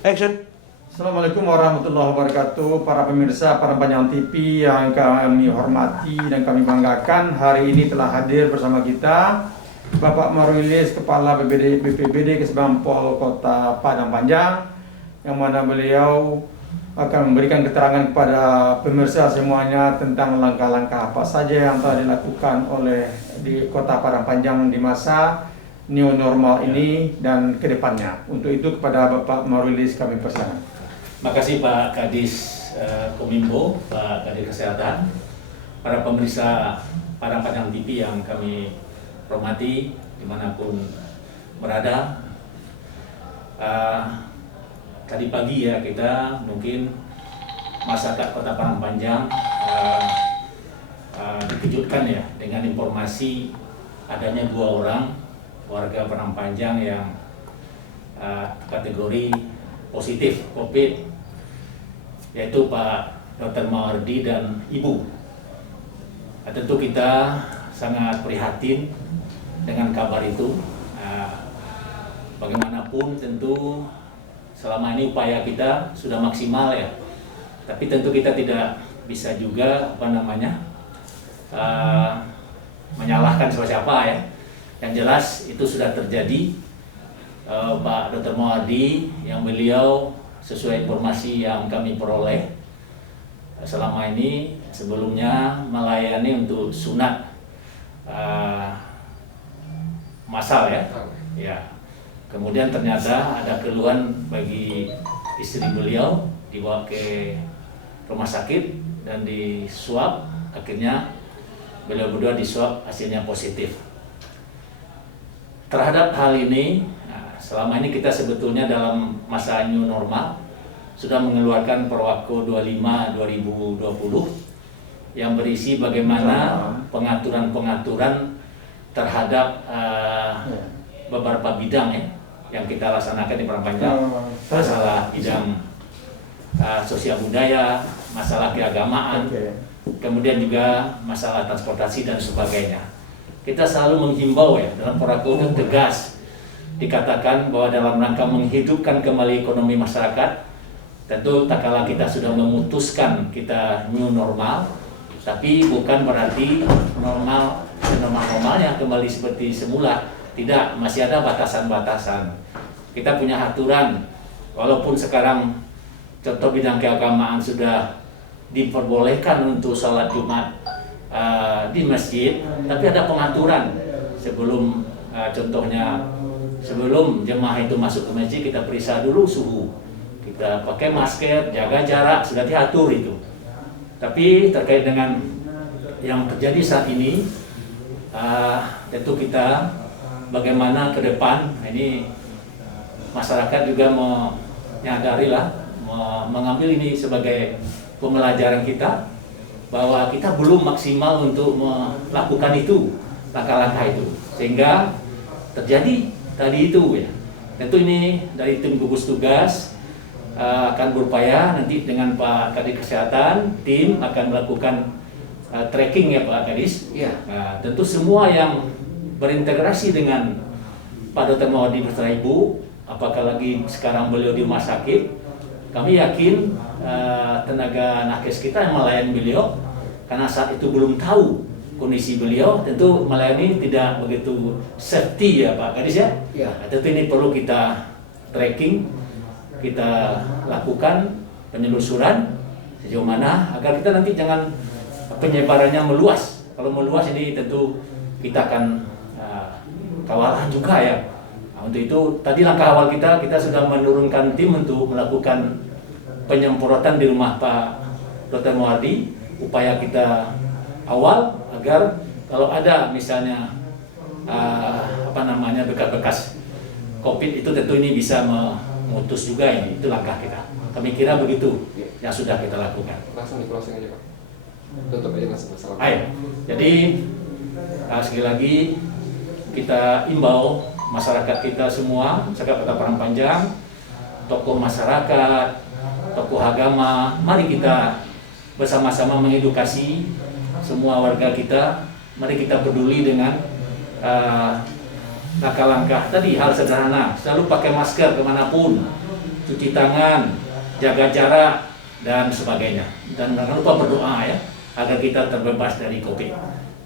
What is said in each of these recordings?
Action. Assalamualaikum warahmatullahi wabarakatuh. Para pemirsa Padang TV yang kami hormati dan kami banggakan, hari ini telah hadir bersama kita Bapak Marulis, Kepala BPBD Kesbangpol Kota Padang Panjang, yang mana beliau akan memberikan keterangan kepada pemirsa semuanya tentang langkah-langkah apa saja yang telah dilakukan oleh di Kota Padang Panjang di masa new normal ini dan kedepannya. Untuk itu kepada Bapak Marulis kami persilakan. Makasih Pak Kadis Kominfo, Pak Kadis Kesehatan, para pemirsa Padang Panjang TV yang kami hormati dimanapun berada. Tadi pagi ya kita mungkin masyarakat Kota Padang Panjang dikejutkan ya dengan informasi adanya 2 orang warga Padang Panjang yang kategori positif COVID, yaitu Pak Dr. Mawardi dan Ibu. Tentu kita sangat prihatin dengan kabar itu. Bagaimanapun tentu selama ini upaya kita sudah maksimal ya, tapi tentu kita tidak bisa juga menyalahkan siapa ya. Yang jelas itu sudah terjadi. Pak Dr. Mawardi yang beliau sesuai informasi yang kami peroleh selama ini sebelumnya melayani untuk sunat massal ya. Kemudian ternyata ada keluhan bagi istri beliau, dibawa ke rumah sakit dan di swab, akhirnya beliau berdua di swab hasilnya positif. Terhadap hal ini, selama ini kita sebetulnya dalam masa new normal sudah mengeluarkan Perwako 25/2020 yang berisi bagaimana pengaturan-pengaturan terhadap beberapa bidang ya yang kita laksanakan di Padang Panjang. Masalah bidang sosial budaya, masalah keagamaan, kemudian juga masalah transportasi dan sebagainya. Kita selalu menghimbau ya dalam Perwako itu tegas dikatakan bahwa dalam rangka menghidupkan kembali ekonomi masyarakat, tentu tak kala kita sudah memutuskan kita new normal, tapi bukan berarti normalnya kembali seperti semula. Tidak, masih ada batasan-batasan. Kita punya aturan, walaupun sekarang contoh bidang keagamaan sudah diperbolehkan untuk sholat Jumat di masjid, tapi ada pengaturan sebelum contohnya sebelum jemaah itu masuk ke masjid kita periksa dulu suhu, kita pakai masker, jaga jarak, sudah diatur itu. Tapi terkait dengan yang terjadi saat ini, tentu kita bagaimana ke depan ini masyarakat juga menyadari lah, mengambil ini sebagai pembelajaran kita bahwa kita belum maksimal untuk melakukan itu, langkah-langkah itu, sehingga terjadi tadi itu ya. Tentu ini dari tim gugus tugas akan berupaya nanti dengan Pak Kadis Kesehatan, tim akan melakukan tracking ya Pak Kadis. Ya. Tentu semua yang berintegrasi dengan Pak Dr. Mawardi beserta Ibu, apakah lagi sekarang beliau di rumah sakit, kami yakin tenaga nakes kita yang melayani beliau, karena saat itu belum tahu kondisi beliau, tentu melayani tidak begitu safety ya Pak Kadis ya. Ya. Tentu ini perlu kita tracking, kita lakukan penelusuran sejauh mana agar kita nanti jangan penyebarannya meluas. Kalau meluas ini tentu kita akan kawalan juga ya. Untuk itu tadi langkah awal kita sudah menurunkan tim untuk melakukan penyemprotan di rumah Pak Dr. Mawardi. Upaya kita awal agar kalau ada misalnya bekas-bekas COVID itu tentu ini bisa memutus juga ini. Itu langkah kita. Kami kira begitu yang sudah kita lakukan. Langsung di closing aja Pak. Tutup aja masalah. Ayo. Jadi sekali lagi kita imbau masyarakat kita semua, masyarakat Kota Padang Panjang, tokoh masyarakat, tokoh agama, mari kita bersama-sama mengedukasi semua warga kita. Mari kita peduli dengan langkah-langkah tadi, hal sederhana, selalu pakai masker kemanapun, cuci tangan, jaga jarak, dan sebagainya. Dan jangan lupa berdoa ya, agar kita terbebas dari COVID.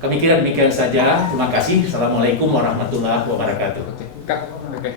Kami kira demikian saja. Terima kasih. Assalamualaikum warahmatullahi wabarakatuh. Oke, Kak. Oke.